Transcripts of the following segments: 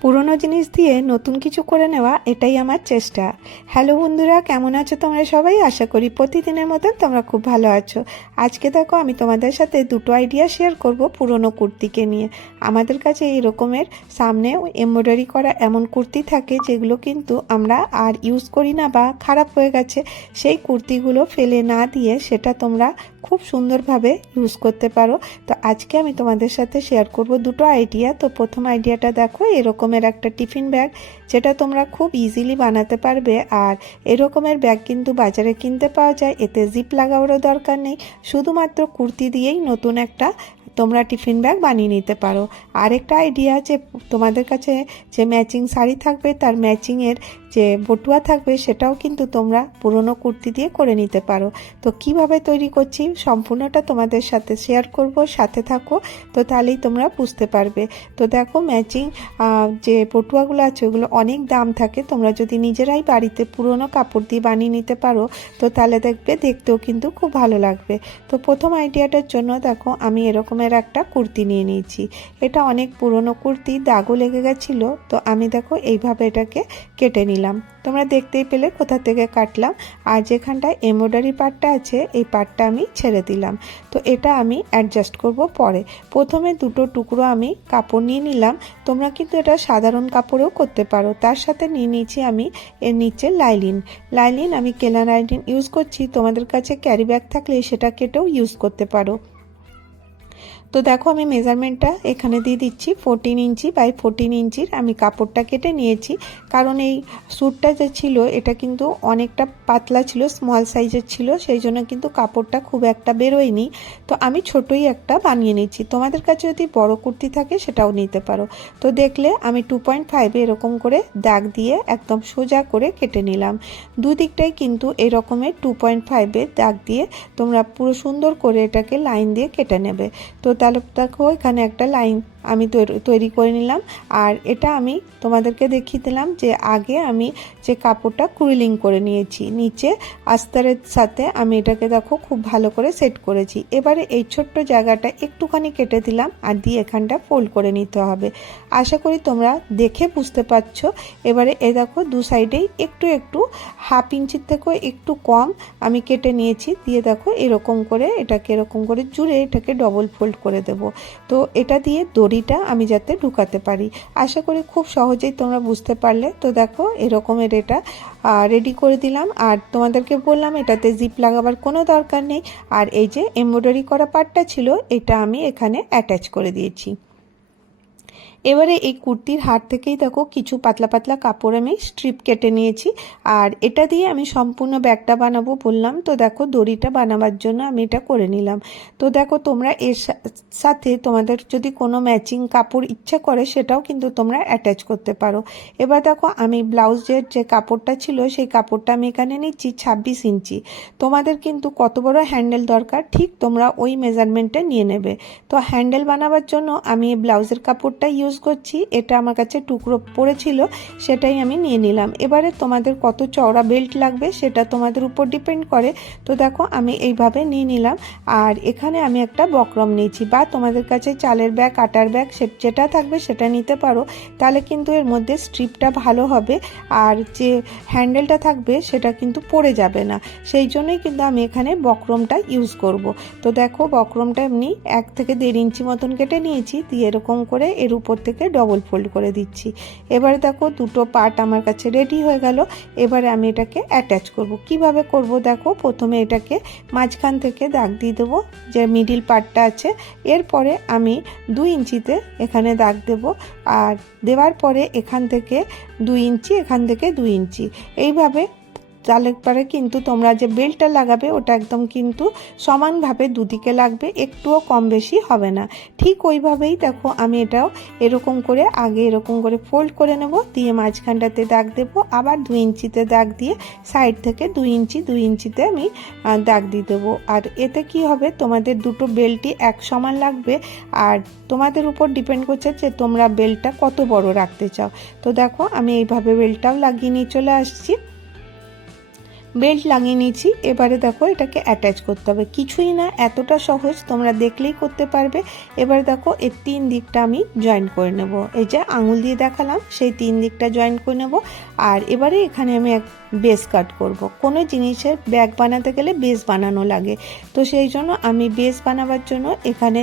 পুরনো জিনিস দিয়ে নতুন কিছু করে নেওয়া এটাই আমার চেষ্টা। হ্যালো বন্ধুরা, কেমন আছো তোমরা সবাই? আশা করি প্রতিদিনের মতন তোমরা খুব ভালো আছো। আজকে দেখো, আমি তোমাদের সাথে দুটো আইডিয়া শেয়ার করব পুরনো কুর্তিকে নিয়ে। আমাদের কাছে এই রকমের সামনে এমব্রয়ডারি করা এমন কুর্তি থাকে যেগুলো কিন্তু আমরা আর ইউজ করি না বা খারাপ হয়ে গেছে। সেই কুর্তিগুলো ফেলে না দিয়ে সেটা তোমরা খুব সুন্দরভাবে ইউজ করতে পারো। তো আজকে আমি তোমাদের সাথে শেয়ার করব দুটো আইডিয়া তো প্রথম আইডিয়াটা দেখো, এরকমের একটা টিফিন ব্যাগ যেটা তোমরা খুব ইজিলি বানাতে পারবে। আর এরকমের ব্যাগ কিন্তু বাজারে কিনতে পাওয়া যায়, এতে জিপ লাগানোরও দরকার নেই। শুধুমাত্র কুর্তি দিয়েই নতুন একটা তোমরা টিফিন ব্যাগ বানিয়ে নিতে পারো। আরেকটা আইডিয়া যে তোমাদের কাছে যে ম্যাচিং শাড়ি থাকবে, তার ম্যাচিংয়ের যে বটুয়া থাকবে সেটাও কিন্তু তোমরা পুরনো কুর্তি দিয়ে করে নিতে পারো। তো কীভাবে তৈরি করছি সম্পূর্ণটা তোমাদের সাথে শেয়ার করব, সাথে থাকো, তো তাহলেই তোমরা বুঝতে পারবে। তো দেখো ম্যাচিং যে পটুয়াগুলো আছে ওগুলো অনেক দাম থাকে, তোমরা যদি নিজেরাই বাড়িতে পুরনো কাপড় দিয়ে বানিয়ে নিতে পারো, তো তাহলে দেখবে দেখতেও কিন্তু খুব ভালো লাগবে। তো প্রথম আইডিয়াটার জন্য দেখো আমি এরকমের একটা কুর্তি নিয়ে নিয়েছি। এটা অনেক পুরনো কুর্তি, দাগও লেগে গেছিল, তো আমি দেখো এইভাবে এটাকে কেটে নিলাম। তোমরা দেখতেই পেলে কোথা থেকে কাটলাম। আর যেখানটায় এমব্রয়ডারি পার্টটা আছে, এই পার্টটা আমি ছেড়ে দিলাম। তো এটা আমি অ্যাডজাস্ট করব পরে। প্রথমে দুটো টুকরো আমি কাপড় নিয়ে নিলাম। তোমরা কিন্তু এটা সাধারণ কাপড়েও করতে পারো। তার সাথে নিয়ে নিয়েছি আমি এর নিচে লাইলিন। লাইলিন আমি কেনা লাইলিন ইউজ করছি। তোমাদের কাছে ক্যারি ব্যাগ থাকলে সেটা কেটেও ইউজ করতে পারো। তো দেখো আমি মেজারমেন্টটা এখানে দিয়ে দিচ্ছি ফোরটিন ইঞ্চি বাই ফোরটিন ইঞ্চির আমি কাপড়টা কেটে নিয়েছি। কারণ এই স্যুটটা যে ছিল, এটা কিন্তু অনেকটা পাতলা ছিল স্মল সাইজের ছিল, সেই জন্য কিন্তু কাপড়টা খুব একটা বেরোয়নি। তো আমি ছোটই একটা বানিয়ে নিচ্ছি। তোমাদের কাছে যদি বড় কুর্তি থাকে, সেটাও নিতে পারো। তো দেখলে আমি টু পয়েন্ট ফাইভে এরকম করে দাগ দিয়ে একদম সোজা করে কেটে নিলাম। দুদিকটাই কিন্তু এরকমের টু পয়েন্ট ফাইভে দাগ দিয়ে তোমরা পুরো সুন্দর করে এটাকে লাইন দিয়ে কেটে নেবে। তো দেখো এখানে একটা লাইন আমি তৈরি করে নিলাম। আর এটা আমি তোমাদেরকে দেখিয়ে দিলাম যে আগে আমি যে কাপড়টা কুইলিং করে নিয়েছি, নিচে আস্তারের সাথে আমি এটাকে দেখো খুব ভালো করে সেট করেছি। এবারে এই ছোট্ট জায়গাটা একটুখানি কেটে দিলাম আর দিয়ে এখানটা ফোল্ড করে নিতে হবে। আশা করি তোমরা দেখে বুঝতে পারছ। এবারে এ দেখো দু সাইডেই একটু একটু হাফ ইঞ্চির থেকেও একটু কম আমি কেটে নিয়েছি। দিয়ে দেখো এরকম করে এটাকে এরকম করে জুড়ে এটাকে ডবল ফোল্ড করে দেব। তো এটা দিয়ে দড়িটা আমি যাতে ঢুকাতে পারি। আশা করি খুব সহজেই তোমরা বুঝতে পারলে। তো দেখো, এরকমের এটা রেডি করে দিলাম। আর তোমাদেরকে বললাম, এটাতে জিপ লাগাবার কোনো দরকার নেই। আর এই যে এমব্রয়ডারি করা পার্টটা ছিল, এটা আমি এখানে অ্যাটাচ করে দিয়েছি। এবারে এই কুর্তির হাট থেকেই দেখো কিছু পাতলা পাতলা কাপড় আমি স্ট্রিপ কেটে নিয়েছি। আর এটা দিয়ে আমি সম্পূর্ণ ব্যাগটা বানাবো বললাম। তো দেখো দড়িটা বানাবার জন্য আমি এটা করে নিলাম। তো দেখো তোমরা এর সাথে তোমাদের যদি কোনো ম্যাচিং কাপড় ইচ্ছা করে সেটাও কিন্তু তোমরা অ্যাটাচ করতে পারো। এবার দেখো আমি ব্লাউজের যে কাপড়টা ছিল সেই কাপড়টা আমি এখানে নিচ্ছি ছাব্বিশ ইঞ্চি। তোমাদের কিন্তু কত বড় হ্যান্ডেল দরকার ঠিক তোমরা ওই মেজারমেন্টে নিয়ে নেবে। তো হ্যান্ডেল বানাবার জন্য আমি ব্লাউজের কাপড়টা ইউজ ইউজ করছি, এটা আমার কাছে টুকরো পড়েছিল, সেটাই আমি নিয়ে নিলাম। এবারে তোমাদের কত চওড়া বেল্ট লাগবে সেটা তোমাদের উপর ডিপেন্ড করে। তো দেখো, আমি এইভাবে নিয়ে নিলাম। আর এখানে আমি একটা বক্রম নিয়েছি, বা তোমাদের কাছে চালের ব্যাগ আটার ব্যাগ যেটা থাকবে সেটা নিতে পারো। তাহলে কিন্তু এর মধ্যে স্ট্রিপটা ভালো হবে, আর যে হ্যান্ডেলটা থাকবে সেটা কিন্তু পড়ে যাবে না। সেই জন্যই কিন্তু আমি এখানে বক্রমটা ইউজ করব। তো দেখো, বক্রমটা এমনি এক থেকে দেড় ইঞ্চি মতন কেটে নিয়েছি, দিয়ে এরকম করে এর উপর থেকে ডবল ফোল্ড করে দিচ্ছি। এবারে দেখো দুটো পার্ট আমার কাছে রেডি হয়ে গেল। এবারে আমি এটাকে অ্যাটাচ করব। কীভাবে করব দেখো? প্রথমে এটাকে মাঝখান থেকে দাগ দিয়ে দেবো, যে মিডিল পার্টটা আছে। এরপরে আমি দুই ইঞ্চিতে এখানে দাগ দেব। আর দেওয়ার পরে এখান থেকে দুই ইঞ্চি, এখান থেকে দুই ইঞ্চি। এইভাবে তাহলে পরে কিন্তু তোমরা যে বেল্টটা লাগাবে, ওটা একদম কিন্তু সমানভাবে দুদিকে লাগবে, একটুও কম বেশি হবে না। ঠিক ওইভাবেই দেখো আমি এটাও এরকম করে আগে এরকম করে ফোল্ড করে নেব, দিয়ে মাঝখানটাতে দাগ দেব, আবার দুই ইঞ্চিতে দাগ দিয়ে সাইড থেকে দুই ইঞ্চি, দুই ইঞ্চিতে আমি দাগ দিয়ে দেবো। আর এতে কি হবে, তোমাদের দুটো বেল্টই এক সমান লাগবে, আর তোমাদের উপর ডিপেন্ড করছে যে তোমরা বেল্টটা কত বড় রাখতে চাও। তো দেখো আমি এইভাবে বেল্টটাও লাগিয়ে নিয়ে চলে আসছি। বেল্ট লাগিয়ে নিয়েছি। এবারে দেখো এটাকে অ্যাটাচ করতে হবে। কিছুই না, এতটা সহজ, তোমরা দেখলেই করতে পারবে। এবারে দেখো এর তিন দিকটা আমি জয়েন করে নেব। এই যে আঙুল দিয়ে দেখালাম, সেই তিন দিকটা জয়েন করে নেব। আর এবারে এখানে আমি এক বেস কাট করব। কোনো জিনিসের ব্যাগ বানাতে গেলে বেস বানানো লাগে। তো সেই জন্য আমি বেস বানাবার জন্য এখানে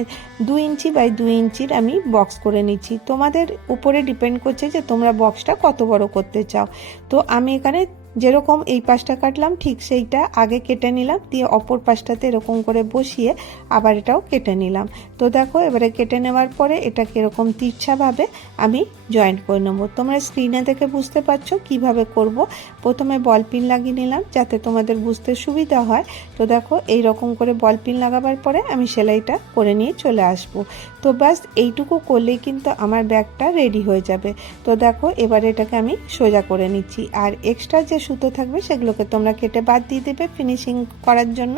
দু ইঞ্চি বাই দু ইঞ্চির আমি বক্স করে নিচ্ছি। তোমাদের উপরে ডিপেন্ড করছে যে তোমরা বক্সটা কত বড় করতে চাও। তো আমি এখানে যেরকম এই পাশটা কাটলাম, ঠিক সেইটা আগে কেটে নিলাম, দিয়ে অপর পাশটাতে এরকম করে বসিয়ে আবার এটাও কেটে নিলাম। তো দেখো, এবারে কেটে নেওয়ার পরে এটা কীরকম তিরছাভাবে আমি জয়েন্ট করে নেব। তোমরা স্ক্রিনে দেখে বুঝতে পারছ কীভাবে করব। প্রথমে বল পিন লাগিয়ে নিলাম, যাতে তোমাদের বুঝতে সুবিধা হয়। তো দেখো এই রকম করে বল পিন লাগাবার পরে আমি সেলাইটা করে নিয়ে চলে আসব। তো ব্যাস, এইটুকু করলেই কিন্তু আমার ব্যাগটা রেডি হয়ে যাবে। তো দেখো, এবারে এটাকে আমি সোজা করে নিচ্ছি। আর এক্সট্রা যে সুতো থাকবে, সেগুলোকে তোমরা কেটে বাদ দিয়ে দেবে ফিনিশিং করার জন্য।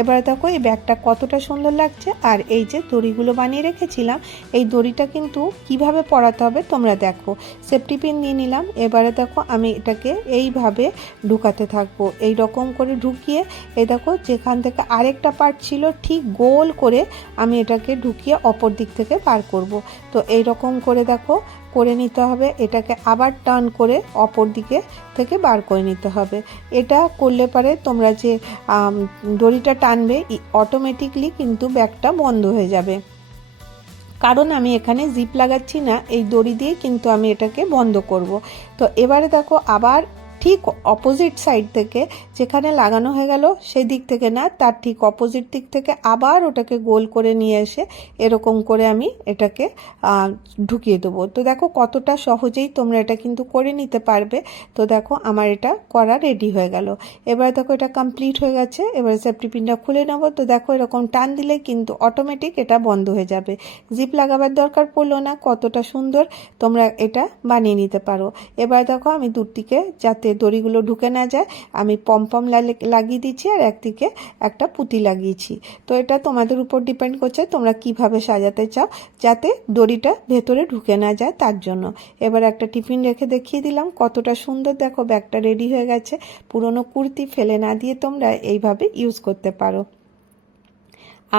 এবারে দেখো এই ব্যাগটা কতটা সুন্দর লাগছে। আর এই যে দড়িগুলো বানিয়ে রেখেছিলাম, এই দড়িটা কিন্তু কীভাবে পরাতে হবে তোমরা দেখো। সেফটি পিন নিয়ে নিলাম। এবারে দেখো আমি এটাকে এইভাবে ঢুকাতে থাকব। এই রকম করে ঢুকিয়ে, এই দেখো যেখান থেকে আরেকটা পার্ট ছিল, ঠিক গোল করে আমি এটাকে ঢুকিয়ে অপর দিক থেকে পার করব। তো এই রকম করে দেখো করে নিতে হবে। এটাকে আবার টার্ন করে অপর দিকে থেকে বার করে নিতে হবে। এটা করলে পারে তোমরা যে দড়িটা টানবে অটোমেটিকলি কিন্তু ব্যাগটা বন্ধ হয়ে যাবে। কারণ আমি এখানে জিপ লাগাচ্ছি না, এই দড়ি দিয়ে কিন্তু আমি এটাকে বন্ধ করব। তো এবারে দেখো, আবার ঠিক অপোজিট সাইড থেকে যেখানে লাগানো হয়ে গেল সেই দিক থেকে না, তার ঠিক অপোজিট দিক থেকে আবার ওটাকে গোল করে নিয়ে এসে এরকম করে আমি এটাকে ঢুকিয়ে দেবো। তো দেখো কতটা সহজেই তোমরা এটা কিন্তু করে নিতে পারবে। তো দেখো আমার এটা করা রেডি হয়ে গেল। এবার দেখো এটা কমপ্লিট হয়ে গেছে। এবার সেফটি পিনটা খুলে নেব। তো দেখো এরকম টান দিলে কিন্তু অটোমেটিক এটা বন্ধ হয়ে যাবে। জিপ লাগাবার দরকার পড়ল না, কতটা সুন্দর তোমরা এটা বানিয়ে নিতে পারো। এবার দেখো আমি দূর দিকে যাতে দড়িগুলো ঢুকে না যায়। আমি পমপম লাগিয়ে দিচ্ছি আর একদিকে একটা পুঁতি লাগিয়েছি। তো এটা তোমাদের উপর ডিপেন্ড করছে তোমরা কীভাবে সাজাতে চাও, যাতে দড়িটা ভেতরে ঢুকে না যায় তার জন্য। এবার একটা টিফিন রেখে দেখিয়ে দিলাম, কতটা সুন্দর। দেখো, ব্যাগটা রেডি হয়ে গেছে। পুরনো কুর্তি ফেলে না দিয়ে তোমরা এইভাবে ইউজ করতে পারো।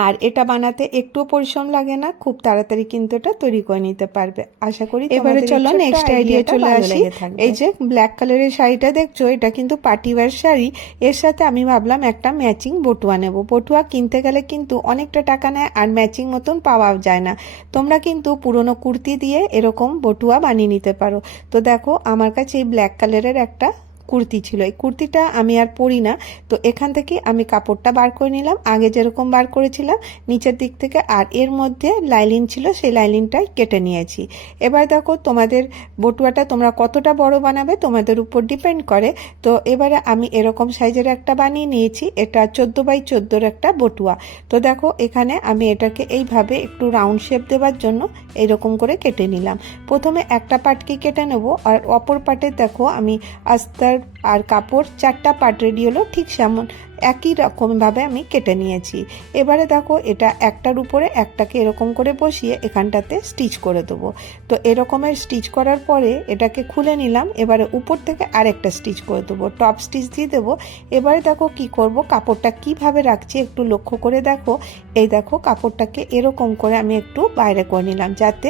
আর এটা বানাতে একটু পরিশ্রম লাগে না খুব তাড়াতাড়ি কিন্তু এটা তৈরি করে নিতে পারবে। আশা করি এবারে চলো নেক্সট আইডিয়া চলে আসি। এই যে ব্ল্যাক কালারের শাড়িটা দেখছ এটা কিন্তু পার্টি ওয়ার শাড়ি। এর সাথে আমি ভাবলাম একটা ম্যাচিং বটুয়া নেব। বটুয়া কিনতে গেলে কিন্তু অনেকটা টাকা নেয় আর ম্যাচিং মতন পাওয়াও যায় না। তোমরা কিন্তু পুরনো কুর্তি দিয়ে এরকম বটুয়া বানিয়ে নিতে পারো। তো দেখো আমার কাছে এই ব্ল্যাক কালারের একটা কুর্তি ছিল। এই কুর্তিটা আমি আর পরি না। তো এখান থেকে আমি কাপড়টা বার করে নিলাম। আগে যেরকম বার করেছিলাম নিচের দিক থেকে আর এর মধ্যে লাইলিন ছিল, সেই লাইলিনটাই কেটে নিয়েছি। এবার দেখো তোমাদের বটুয়াটা তোমরা কতটা বড় বানাবে তোমাদের উপর ডিপেন্ড করে। তো এবারে আমি এরকম সাইজের একটা বানিয়ে নিয়েছি। এটা চোদ্দ বাই চোদ্দোর একটা বটুয়া। তো দেখো এখানে আমি এটাকে এইভাবে একটু রাউন্ড শেপ দেওয়ার জন্য এইরকম করে কেটে নিলাম। প্রথমে একটা পার্টকে কেটে নেব আর অপর পার্টে দেখো আমি আস্তার subscribe আর কাপড় চারটা পার্ট রেডি হলো ঠিক সেমন। একই রকমভাবে আমি কেটে নিয়েছি। এবারে দেখো এটা একটার উপরে একটাকে এরকম করে বসিয়ে এখানটাতে স্টিচ করে দেবো। তো এরকমের স্টিচ করার পরে এটাকে খুলে নিলাম, এবারে উপর থেকে আরেকটা স্টিচ করে দেবো। টপ স্টিচ দিয়ে দেবো। এবারে দেখো কি করব, কাপড়টা কীভাবে রাখছি একটু লক্ষ্য করে দেখো। এই দেখো কাপড়টাকে এরকম করে আমি একটু বাইরে করে নিলাম, যাতে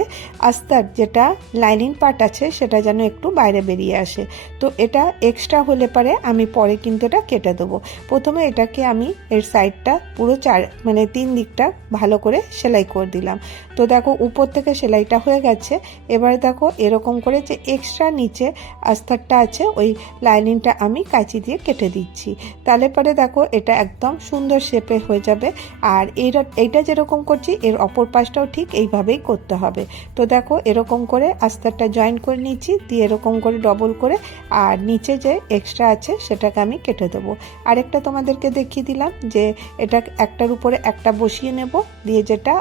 আস্তার যেটা লাইনিং পার্ট আছে সেটা যেন একটু বাইরে বেরিয়ে আসে। তো এটা এক্সট্রা হলে পারে আমি পরে কিন্তু এটা কেটে দেবো। প্রথমে এটাকে আমি এর সাইডটা পুরো চার মানে তিন দিকটা ভালো করে সেলাই করে দিলাম। তো দেখো উপর থেকে সেলাইটা হয়ে গেছে। এবারে দেখো এরকম করে যে এক্সট্রা নিচে আস্তারটা আছে, ওই লাইনিংটা আমি কাঁচি দিয়ে কেটে দিচ্ছি। তাহলে পরে দেখো এটা একদম সুন্দর শেপে হয়ে যাবে। আর এইটা এইটা যেরকম করছি, এর অপর পাশটাও ঠিক এইভাবেই করতে হবে। তো দেখো এরকম করে আস্তারটা জয়েন করে নিচ্ছি, দিয়ে এরকম করে ডবল করে, আর নিচে যে এক্সট্রা আছে, সেটাকে আমি কেটে দেবো। আরেকটা তোমাদের তোমাদেরকে দেখিয়ে দিলাম যে এটা একটার উপরে একটা বসিয়ে নেব, দিয়ে যেটা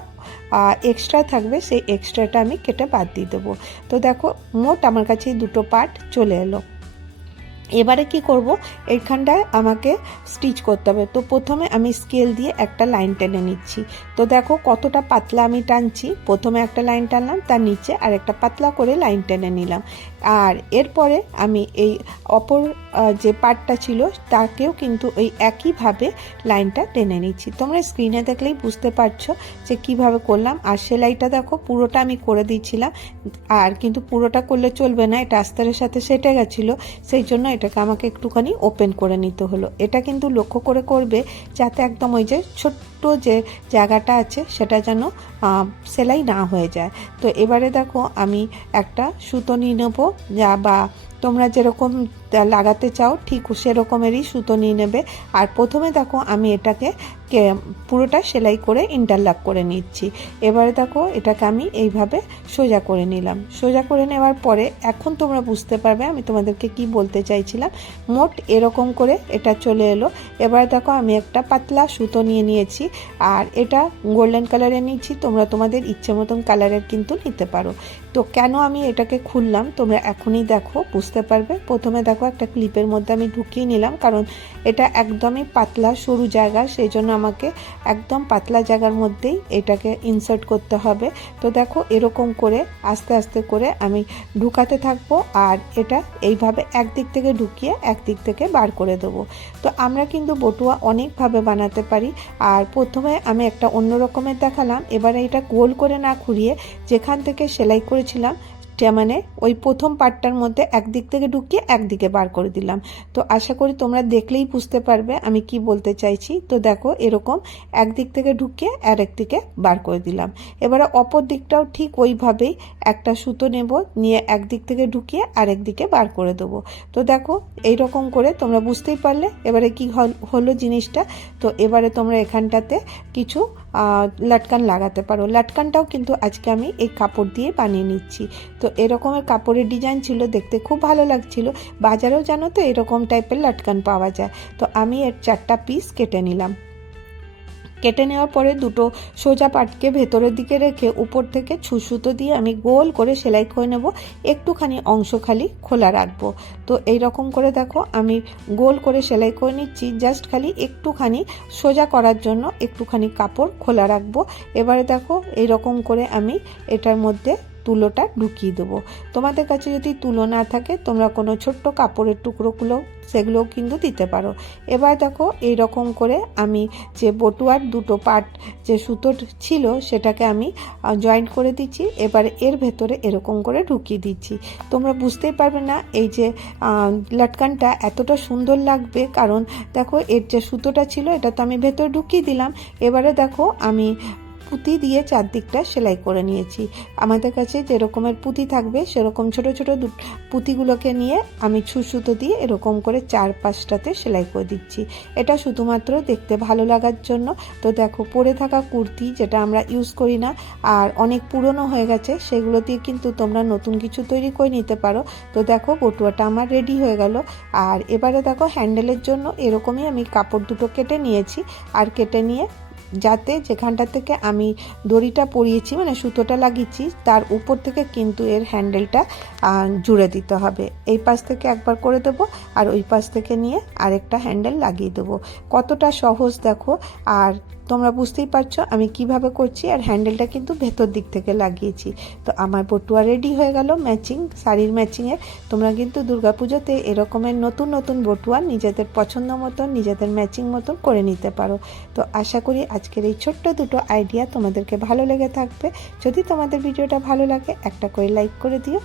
এক্সট্রা থাকবে সেই এক্সট্রাটা আমি কেটে বাদ দিয়ে দেবো। তো দেখো, মোট আমার কাছে দুটো পার্ট চলে এলো। এবারে কি করব? এইখানটায় আমাকে স্টিচ করতে হবে। তো প্রথমে আমি স্কেল দিয়ে একটা লাইন টেনে নিচ্ছি। তো দেখো কতটা পাতলা আমি টানছি। প্রথমে একটা লাইন টানলাম, তার নিচে আর একটা পাতলা করে লাইন টেনে নিলাম। আর এরপরে আমি এই অপর যে পার্টটা ছিল, তাকেও কিন্তু ওই একইভাবে লাইনটা টেনে নিচ্ছি। তোমরা স্ক্রিনে দেখলেই বুঝতে পারছ যে কীভাবে করলাম। আর সেলাইটা দেখো, পুরোটা আমি করে দিয়েছিলাম। আর কিন্তু পুরোটা করলে চলবে না, এটা আস্তারের সাথে সেটে গেছিল, সেই জন্য এটাকে আমাকে একটুখানি ওপেন করে নিতে হলো। এটা কিন্তু লক্ষ্য করে করবে যাতে একদম ওই যে ছোট্ট যে জায়গাটা আছে সেটা যেন সেলাই না হয়ে যায়। তো এবারে দেখো আমি একটা সুতো নিয়ে নেব, যা বা তোমরা যেরকম লাগাতে চাও, ঠিক সেরকমেরই সুতো নিয়ে নেবে। আর প্রথমে দেখো, আমি এটাকে পুরোটা সেলাই করে ইন্টারলক করে নিচ্ছি। এবারে দেখো, এটাকে আমি এইভাবে সোজা করে নিলাম। সোজা করে নেওয়ার পরে, এখন তোমরা বুঝতে পারবে, আমি তোমাদেরকে কি বলতে চাইছিলাম। মোট এরকম করে এটা চলে এলো। এবার দেখো, আমি একটা পাতলা সুতো নিয়ে নিয়েছি। আর এটা গোল্ডেন কালারে নিচ্ছি। তোমরা তোমাদের ইচ্ছে মতন কালারের কিন্তু নিতে পারো। তো কেন আমি এটাকে খুললাম? তোমরা এখনই দেখো, বুঝতে পারবে। প্রথমে দেখো একটা ক্লিপের মধ্যে আমি ঢুকিয়ে নিলাম, কারণ এটা একদমই পাতলা, সরু জায়গা, সেই জন্য আমাকে একদম পাতলা জায়গার মধ্যেই এটাকে ইনসার্ট করতে হবে। তো দেখো এরকম করে, আস্তে আস্তে করে আমি ঢুকাতে থাকব আর এটা এইভাবে একদিক থেকে ঢুকিয়ে একদিক থেকে বার করে দেবো। তো আমরা কিন্তু বটুয়া অনেকভাবে বানাতে পারি। আর প্রথমে আমি একটা অন্য রকমের দেখালাম, এবারে এটা গোল করে না ঘুরিয়ে যেখান থেকে সেলাই করেছিলাম মানে ওই প্রথম পার্টটার মধ্যে একদিক থেকে ঢুকিয়ে একদিকে বার করে দিলাম। তো আশা করি তোমরা দেখলেই বুঝতে পারবে আমি কি বলতে চাইছি। তো দেখো এরকম একদিক থেকে ঢুকিয়ে আর একদিকে বার করে দিলাম। এবারে অপর দিকটাও ঠিক ওইভাবেই একটা সুতো নেব, নিয়ে একদিক থেকে ঢুকিয়ে আরেক দিকে বার করে দেবো। তো দেখো এই রকম করে তোমরা বুঝতেই পারলে এবারে কি হল- জিনিসটা। তো এবারে তোমরা এখানটাতে কিছু লাটকান লাগাতে পারো। লাটকানটাও কিন্তু আজকে আমি এই কাপড় দিয়ে বানিয়ে নিচ্ছি। তো এরকমের কাপড়ের ডিজাইন ছিল, দেখতে খুব ভালো লাগছিল। বাজারেও জানো তো এরকম টাইপের লাটকান পাওয়া যায়। তো আমি এর চারটা পিস কেটে নিলাম। কেটে নেওয়ার পরে দুটো সোজা পাটকে ভেতরের দিকে রেখে উপর থেকে ছুসুতো দিয়ে আমি গোল করে সেলাই করে নেব। একটুখানি অংশ খালি খোলা রাখব। তো এই রকম করে দেখো, আমি গোল করে সেলাই করে নিচ্ছি। জাস্ট খালি একটুখানি সোজা করার জন্য একটুখানি কাপড় খোলা রাখব। এবারে দেখো এই রকম করে আমি এটার মধ্যে তুলোটা ঢুকিয়ে দেবো। তোমাদের কাছে যদি তুলো না থাকে, তোমরা কোনো ছোট্ট কাপড়ের টুকরোগুলো সেগুলোও কিন্তু দিতে পারো। এবার দেখো এই রকম করে আমি যে বটুয়ার দুটো পার্ট যে সুতো ছিল, সেটাকে আমি জয়েন্ট করে দিচ্ছি। এবার এর ভেতরে এরকম করে ঢুকিয়ে দিচ্ছি। তোমরা বুঝতেই পারবে না এই যে লটকানটা এতটা সুন্দর লাগবে। কারণ দেখো, এর যে সুতোটা ছিল, এটা তো আমি ভেতরে ঢুকিয়ে দিলাম। এবারে দেখো, আমি পুঁতি দিয়ে চারদিকটা সেলাই করে নিয়েছি। আমাদের কাছে যে রকমের পুঁতি থাকবে, সেরকম ছোট ছোট পুঁতিগুলোকে নিয়ে আমি ছু সুতো দিয়ে এরকম করে চার পাঁচটাতে সেলাই করে দিচ্ছি। এটা শুধুমাত্র দেখতে ভালো লাগার জন্য। তো দেখো, পরে থাকা কুর্তি যেটা আমরা ইউজ করি না, আর অনেক পুরনো হয়ে গেছে, সেগুলো দিয়ে কিন্তু তোমরা নতুন কিছু তৈরি করে নিতে পারো। তো দেখো, বটুয়াটা আমার রেডি হয়ে গেল। আর এবারে দেখো হ্যান্ডেলের জন্য এরকমই আমি কাপড় দুটো কেটে নিয়েছি। আর কেটে নিয়ে যাতে যেখানটা থেকে আমি দড়িটা পরিয়েছি মানে সুতোটা লাগিয়েছি, তার উপর থেকে কিন্তু এর হ্যান্ডেলটা জুড়ে দিতে হবে। এই পাশ থেকে একবার করে দেবো, আর ওই পাশ থেকে নিয়ে আরেকটা হ্যান্ডেল লাগিয়ে দেবো। কতটা সহজ দেখো, আর তোমরা বুঝতেই পারছ আমি কীভাবে করছি আর হ্যান্ডেলটা কিন্তু ভেতর দিক থেকে লাগিয়েছি। তো আমার পটুয়া রেডি হয়ে গেল ম্যাচিং শাড়ির ম্যাচিংয়ে তোমরা কিন্তু দুর্গাপুজোতে এরকমের নতুন নতুন বটুয়া নিজেদের পছন্দ মতন, নিজেদের ম্যাচিং মতন করে নিতে পারো। তো আশা করি আজকের এই ছোট্ট দুটো আইডিয়া তোমাদেরকে ভালো লেগে থাকবে। যদি তোমাদের ভিডিওটা ভালো লাগে, একটা করে লাইক করে দিও।